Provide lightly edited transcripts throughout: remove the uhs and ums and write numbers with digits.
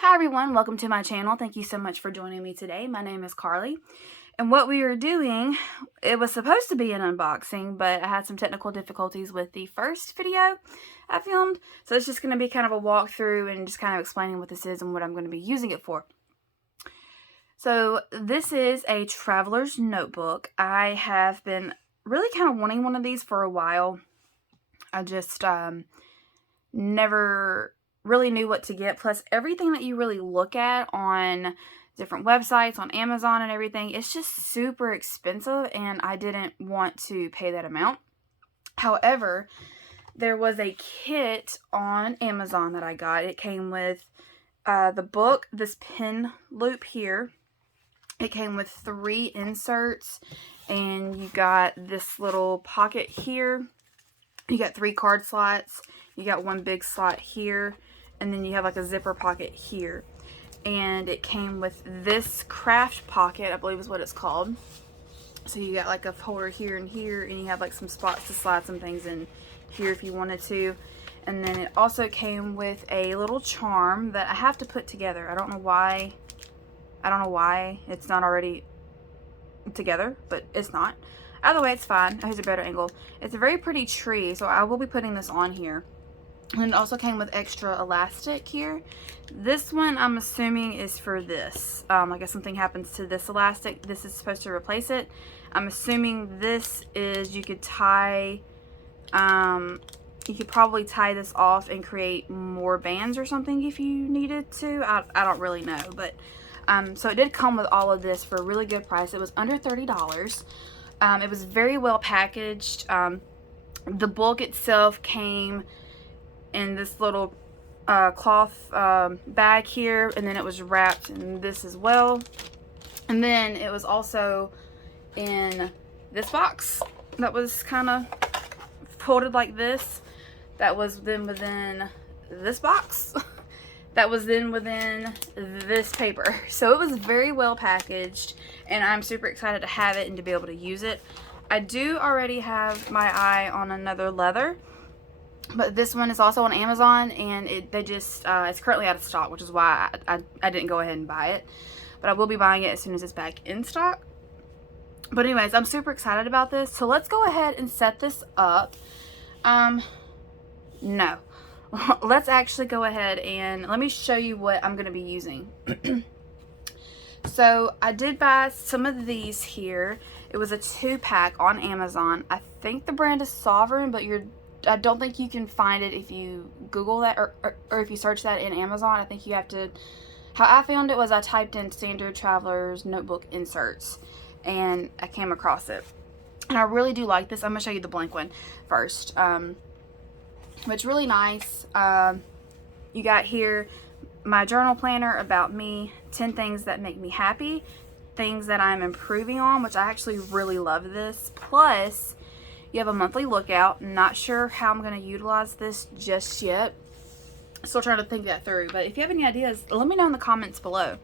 Hi everyone, welcome to my channel. Thank you so much for joining me today. My name is Carly, and what we are doing, it was supposed to be an unboxing, but I had some technical difficulties with the first video I filmed, so it's just going to be kind of a walkthrough and just kind of explaining what this is and what I'm going to be using it for. So this is a traveler's notebook. I have been really kind of wanting one of these for a while. I just never really knew what to get. Plus, everything that you really look at on different websites, on Amazon and everything, it's just super expensive, and I didn't want to pay that amount. However, there was a kit on Amazon that I got. It came with the book, this pen loop here. It came with 3 inserts, and you got this little pocket here. You got 3 card slots. You got 1 big slot here, and then you have like a zipper pocket here. And it came with this craft pocket, I believe is what it's called. So you got like a holder here, and you have like some spots to slide some things in here if you wanted to. And then it also came with a little charm that I have to put together. I don't know why it's not already together, but it's not. Either way, it's fine. Here's a better angle. It's a very pretty tree, so I will be putting this on here. And it also came with extra elastic here. This one, I'm assuming, is for this. Like if something happens to this elastic, this is supposed to replace it. I'm assuming this is, you could tie, you could probably tie this off and create more bands or something if you needed to. I don't really know, but so it did come with all of this for a really good price. It was under $30. It was very well packaged. The book itself came in this little cloth bag here, and then it was wrapped in this as well. And then it was also in this box that was kind of folded like this. That was then within this box. That was then within this paper. So it was very well packaged, and I'm super excited to have it and to be able to use it. I do already have my eye on another leather, but this one is also on Amazon, and it's currently out of stock, which is why I didn't go ahead and buy it. But I will be buying it as soon as it's back in stock. But anyways, I'm super excited about this. So let's go ahead and set this up. No. Let's actually go ahead and let me show you what I'm going to be using. So I did buy some of these here. It was a 2-pack on Amazon. I think the brand is Sovereign, but I don't think you can find it if you Google that or if you search that in Amazon. I think you have to, how I found it was I typed in standard traveler's notebook inserts and I came across it. And I really do like this. I'm going to show you the blank one first. It's really nice. You got here my journal planner, about me, 10 things that make me happy, things that I'm improving on, which I actually really love this. Plus, you have a monthly lookout. Not sure how I'm going to utilize this just yet. Still trying to think that through. But if you have any ideas, let me know in the comments below.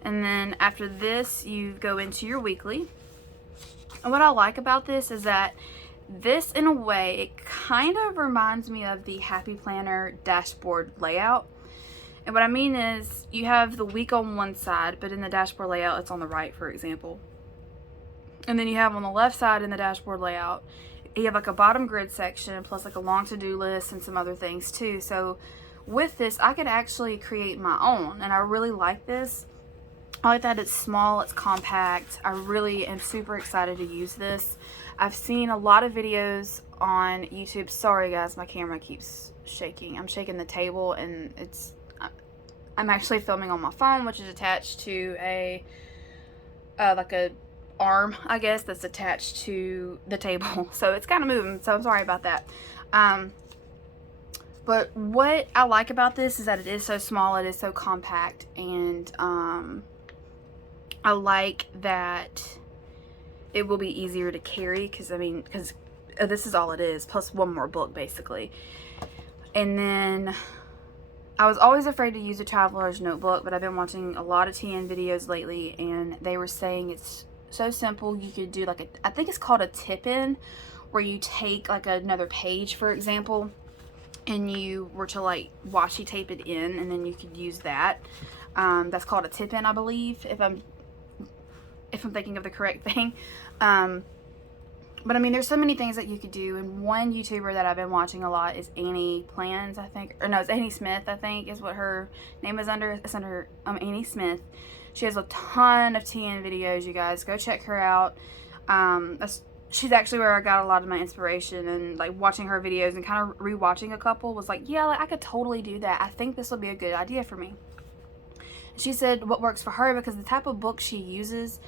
And then after this, you go into your weekly. And what I like about this is that this, in a way, it kind of reminds me of the Happy Planner dashboard layout. And what I mean is, you have the week on one side, but in the dashboard layout, it's on the right, for example. And then you have on the left side in the dashboard layout, you have like a bottom grid section, plus like a long to-do list and some other things too. So with this, I could actually create my own, and I really like this. I like that it's small, it's compact. I really am super excited to use this. I've seen a lot of videos on YouTube. Sorry guys, my camera keeps shaking. I'm shaking the table, and I'm actually filming on my phone, which is attached to a like a arm, I guess, that's attached to the table. So it's kind of moving, so I'm sorry about that. But what I like about this is that it is so small, it is so compact, and I like that it will be easier to carry, because this is all it is, plus one more book basically. And then I was always afraid to use a traveler's notebook, but I've been watching a lot of TN videos lately, and they were saying it's so simple. You could do like I think it's called a tip-in, where you take like another page, for example, and you were to like washi tape it in, and then you could use that. That's called a tip-in, I believe, if I'm thinking of the correct thing. But I mean, there's so many things that you could do, and one YouTuber that I've been watching a lot is Annie Plans, I think, or no, it's Annie Smith, I think is what her name is under. It's under Annie Smith. She has a ton of TN videos, you guys. Go check her out. She's actually where I got a lot of my inspiration, and like watching her videos and kind of rewatching a couple was like, yeah, like, I could totally do that. I think this will be a good idea for me. She said what works for her, because the type of book she uses,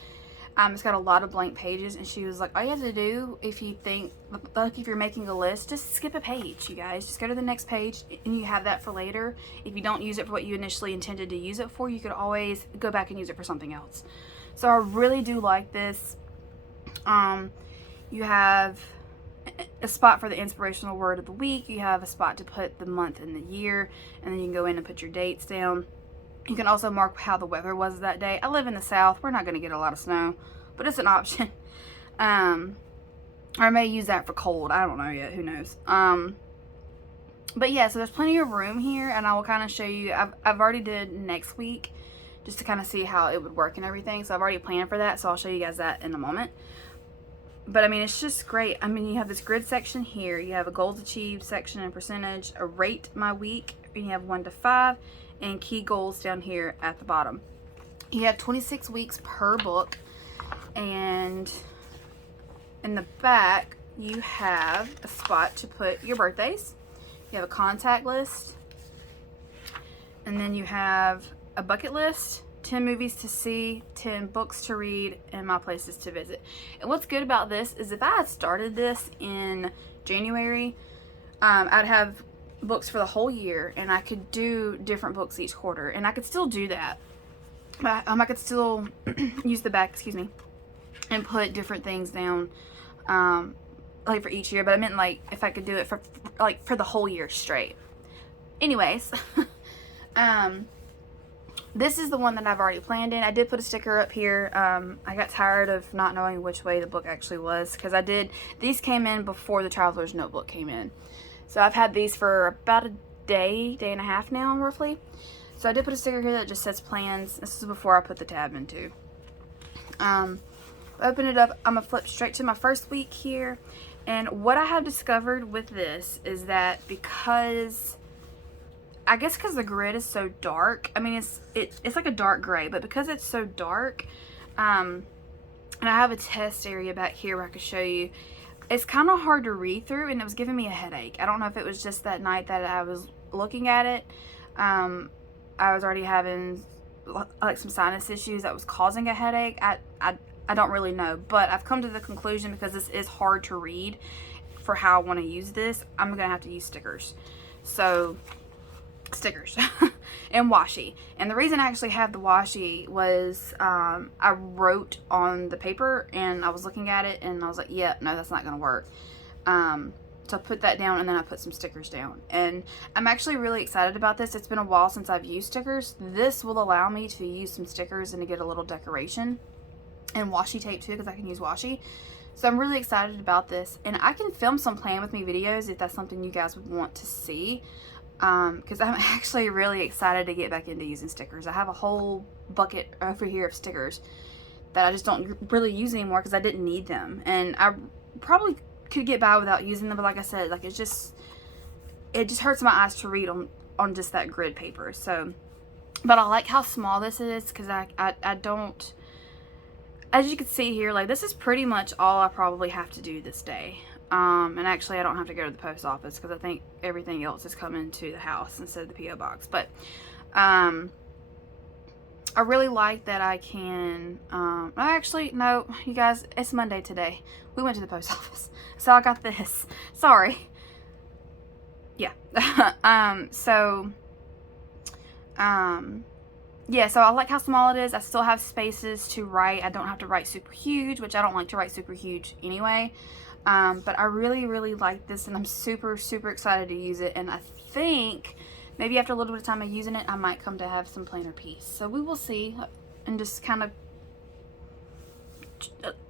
it's got a lot of blank pages, and she was like, all you have to do, if you think, like if you're making a list, just skip a page, you guys. Just go to the next page, and you have that for later. If you don't use it for what you initially intended to use it for, you could always go back and use it for something else. So I really do like this. You have a spot for the inspirational word of the week. You have a spot to put the month and the year, and then you can go in and put your dates down. You can also mark how the weather was that day. I live in the South. We're not going to get a lot of snow, but it's an option. Or I may use that for cold. I don't know yet. Who knows? But yeah, so there's plenty of room here, and I will kind of show you. I've already did next week just to kind of see how it would work and everything. So I've already planned for that, so I'll show you guys that in a moment. But I mean, it's just great. I mean, you have this grid section here. You have a goals achieved section and percentage, a rate my week, and you have 1 to 5. And key goals down here at the bottom. You have 26 weeks per book, and in the back you have a spot to put your birthdays. You have a contact list, and then you have a bucket list, 10 movies to see, 10 books to read, and my places to visit. And what's good about this is if I had started this in January, I'd have books for the whole year, and I could do different books each quarter, and I could still do that, but I could still use the back, excuse me, and put different things down, like for each year. But I meant like if I could do it for the whole year straight. Anyways, this is the one that I've already planned in. I did put a sticker up here. I got tired of not knowing which way the book actually was, because these came in before the Traveler's Notebook came in. So I've had these for about a day and a half now, roughly. So I did put a sticker here that just says plans. This is before I put the tab in too. Open it up. I'm going to flip straight to my first week here. And what I have discovered with this is that because the grid is so dark, I mean, it's like a dark gray, but because it's so dark, and I have a test area back here where I could show you, it's kind of hard to read through, and it was giving me a headache. I don't know if it was just that night that I was looking at it. I was already having like some sinus issues that was causing a headache. I don't really know, but I've come to the conclusion, because this is hard to read for how I want to use this, I'm going to have to use stickers. So, stickers and washi. And the reason I actually have the washi was I wrote on the paper, and I was looking at it, and I was like, yeah, no, that's not going to work. So I put that down, and then I put some stickers down. And I'm actually really excited about this. It's been a while since I've used stickers. This will allow me to use some stickers and to get a little decoration. And washi tape too, because I can use washi. So I'm really excited about this. And I can film some plan with me videos if that's something you guys would want to see. Because I'm actually really excited to get back into using stickers. I have a whole bucket over here of stickers that I just don't really use anymore because I didn't need them. And I probably could get by without using them, but like I said, like it just hurts my eyes to read on just that grid paper. So, but I like how small this is, because I don't, as you can see here, like this is pretty much all I probably have to do this day. And actually I don't have to go to the post office, because I think everything else is coming to the house instead of the P.O. box. But I really like that I can, actually, no, you guys, it's Monday today. We went to the post office, so I got this. Sorry. Yeah. Yeah, so I like how small it is. I still have spaces to write. I don't have to write super huge, which I don't like to write super huge anyway. But I really, really like this, and I'm super, super excited to use it. And I think maybe after a little bit of time of using it, I might come to have some planner peace. So we will see, and just kind of,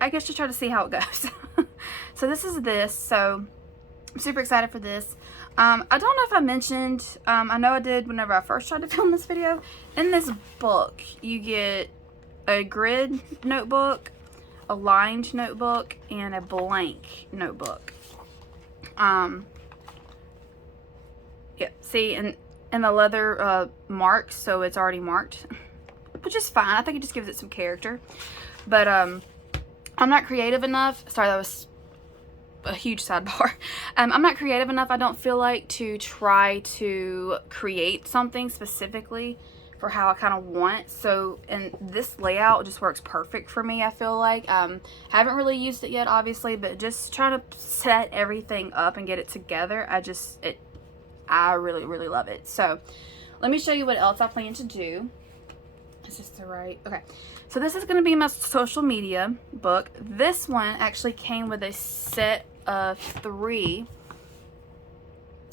I guess, just try to see how it goes. So this is this. So I'm super excited for this. I don't know if I mentioned, I know I did whenever I first tried to film this video. In this book, you get a grid notebook, a lined notebook, and a blank notebook. Yeah, see, and the leather marks, so it's already marked, which is fine. I think it just gives it some character. But I'm not creative enough. Sorry, that was a huge sidebar. I'm not creative enough, I don't feel like, to try to create something specifically for how I kind of want. So, and this layout just works perfect for me, I feel like. Haven't really used it yet, obviously, but just trying to set everything up and get it together, I really, really love it. So, let me show you what else I plan to do. Is this the right? Okay. So this is going to be my social media book. This one actually came with a set of 3.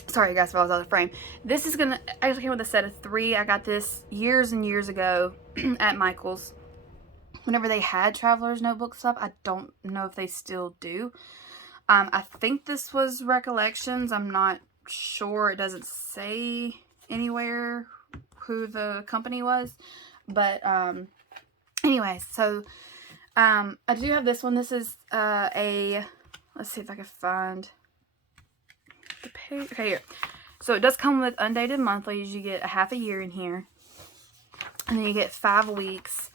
Sorry guys if I was out of frame. This is going to actually came with a set of 3. I got this years and years ago at Michael's. Whenever they had Traveler's Notebook stuff. I don't know if they still do. I think this was Recollections. I'm not sure. It doesn't say anywhere who the company was. But, anyways, so, I do have this one. This is, let's see if I can find the page. Okay, here. So, it does come with undated monthlies. You get a half a year in here. And then you get 5 weeks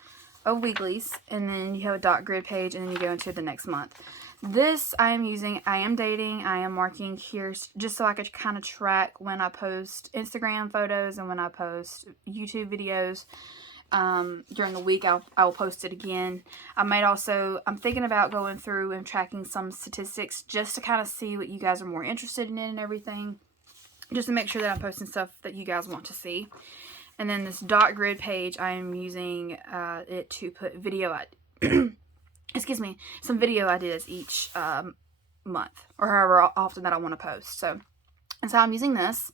of weeklies. And then you have a dot grid page. And then you go into the next month. This I am using, I am dating. I am marking here just so I could kind of track when I post Instagram photos and when I post YouTube videos. During the week I will post it again. I'm thinking about going through and tracking some statistics just to kind of see what you guys are more interested in and everything, just to make sure that I'm posting stuff that you guys want to see. And then this dot grid page, I am using it to put video excuse me, some video ideas each month, or however often that I want to post. So I'm using this.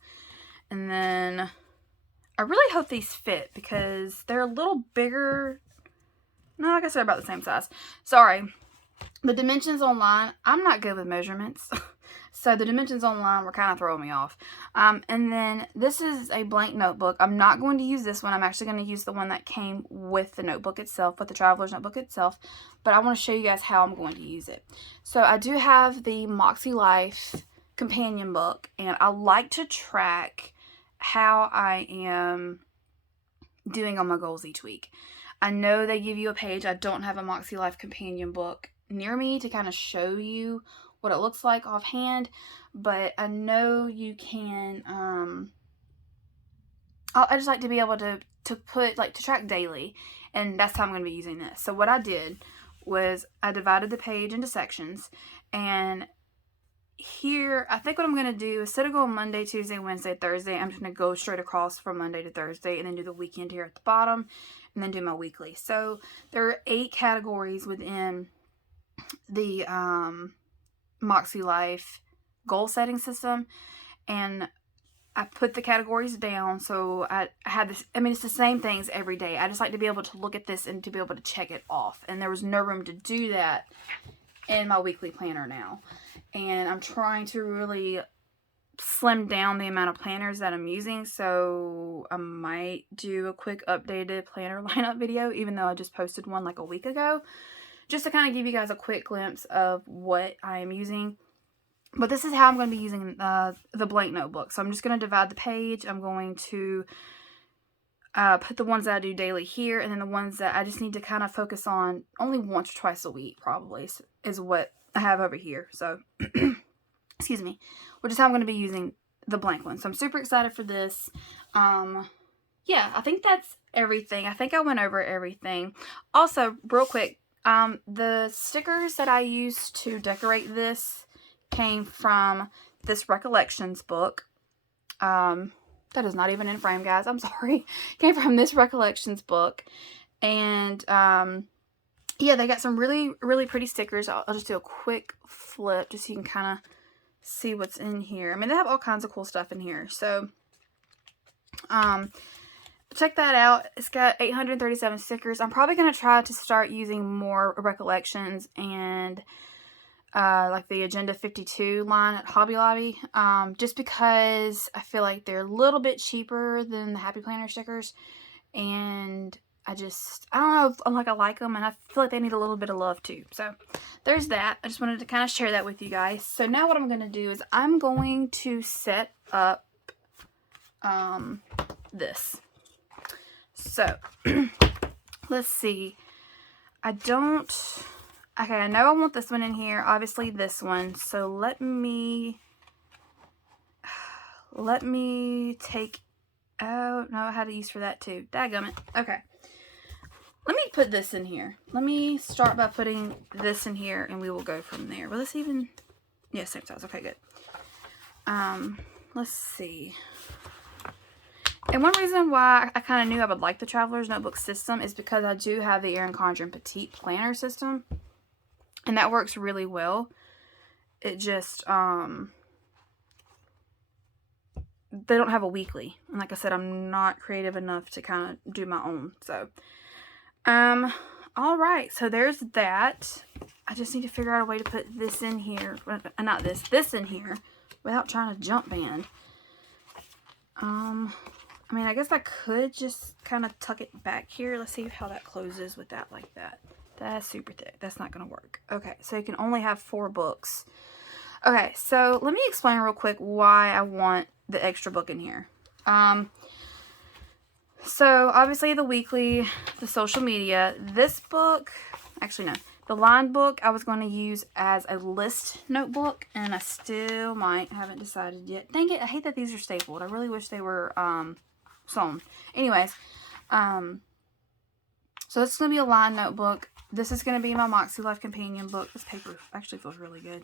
And then I really hope these fit because they're a little bigger. No, I guess they're about the same size. Sorry. The dimensions online, I'm not good with measurements. So the dimensions online were kind of throwing me off. And then this is a blank notebook. I'm not going to use this one. I'm actually going to use the one that came with the notebook itself, with the Traveler's Notebook itself. But I want to show you guys how I'm going to use it. So I do have the Moxie Life companion book. And I like to track how I am doing on my goals each week. I know they give you a page. I don't have a Moxie Life companion book near me to kind of show you what it looks like offhand, but I know you can, I just like to be able to put, like, to track daily, and that's how I'm going to be using this. So what I did was I divided the page into sections, and here, I think what I'm going to do, instead of going Monday, Tuesday, Wednesday, Thursday, I'm just going to go straight across from Monday to Thursday and then do the weekend here at the bottom and then do my weekly. So there are 8 categories within the Moxie Life goal setting system, and I put the categories down. So I had this, I mean, it's the same things every day. I just like to be able to look at this and to be able to check it off. And there was no room to do that in my weekly planner now. And I'm trying to really slim down the amount of planners that I'm using. So I might do a quick updated planner lineup video, even though I just posted one like a week ago, just to kind of give you guys a quick glimpse of what I am using. But this is how I'm going to be using the blank notebook. So I'm just going to divide the page. I'm going to put the ones that I do daily here, and then the ones that I just need to kind of focus on only once or twice a week, probably, is what I have over here. So, excuse me, which is how I'm going to be using the blank one. So I'm super excited for this. Yeah, I think that's everything. I think I went over everything. Also, real quick, the stickers that I used to decorate this came from this Recollections book. That is not even in frame, guys. I'm sorry. Came from this Recollections book. And, yeah, they got some really, really pretty stickers. I'll just do a quick flip just so you can kind of see what's in here. I mean, they have all kinds of cool stuff in here. So, check that out. It's got 837 stickers. I'm probably going to try to start using more Recollections and like the Agenda 52 line at Hobby Lobby, just because I feel like they're a little bit cheaper than the Happy Planner stickers, and I don't know, I like them, and I feel like they need a little bit of love too. So there's that. I just wanted to kind of share that with you guys. So now what I'm going to do is I'm going to set up this. So let's see. Okay, I know I want this one in here, obviously this one. So let me take out, no, I had a use for that too. Dadgummit. Okay. Let me put this in here. Let me start by putting this in here, and we will go from there. Will this even, yeah, same size. Okay, good. Let's see. And one reason why I kind of knew I would like the Traveler's Notebook system is because I do have the Erin Condren Petite Planner system. And that works really well. It just, they don't have a weekly. And like I said, I'm not creative enough to kind of do my own. So, alright. So there's that. I just need to figure out a way to put this in here. Not this. This in here. Without trying to jump band. I mean, I guess I could just kind of tuck it back here. Let's see how that closes with that like that. That's super thick. That's not going to work. Okay, so you can only have 4 books. Okay, so let me explain real quick why I want the extra book in here. So obviously the weekly, the social media, this book, actually no, the line book I was going to use as a list notebook, and I still might, haven't decided yet. Dang it, I hate that these are stapled. I really wish they were sewn. Anyways, so this is going to be a line notebook. This is going to be my Moxie Life Companion book. This paper actually feels really good.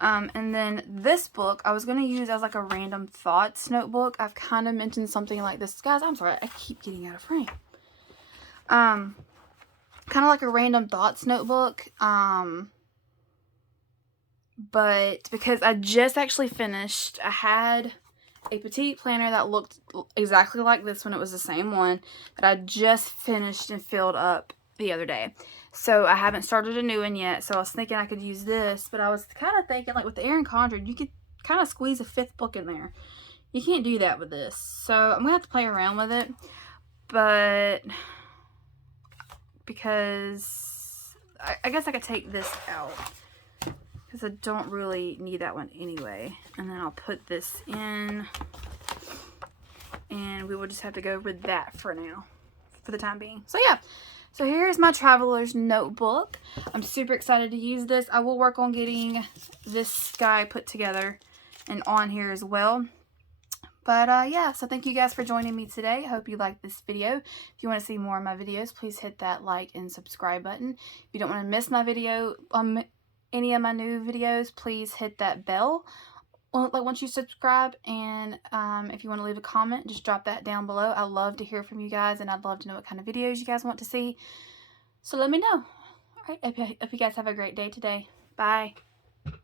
And then this book I was going to use as like a random thoughts notebook. I've kind of mentioned something like this. Guys, I'm sorry. I keep getting out of frame. Kind of like a random thoughts notebook. But because I just actually finished, I had a petite planner that looked exactly like this one. It was the same one that I just finished and filled up the other day. So I haven't started a new one yet. So I was thinking I could use this, but I was kind of thinking like with the Erin Condren, you could kind of squeeze a 5th book in there. You can't do that with this. So I'm gonna have to play around with it, but because I guess I could take this out because I don't really need that one anyway. And then I'll put this in, and we will just have to go with that for now, for the time being. So yeah. So here is my Traveler's Notebook. I'm super excited to use this. I will work on getting this guy put together and on here as well. But yeah, so thank you guys for joining me today. I hope you liked this video. If you want to see more of my videos, please hit that like and subscribe button. If you don't want to miss my video, any of my new videos, please hit that bell. Like once you subscribe, and if you want to leave a comment, just drop that down below. I love to hear from you guys, and I'd love to know what kind of videos you guys want to see. So let me know. Alright, I hope you guys have a great day today. Bye.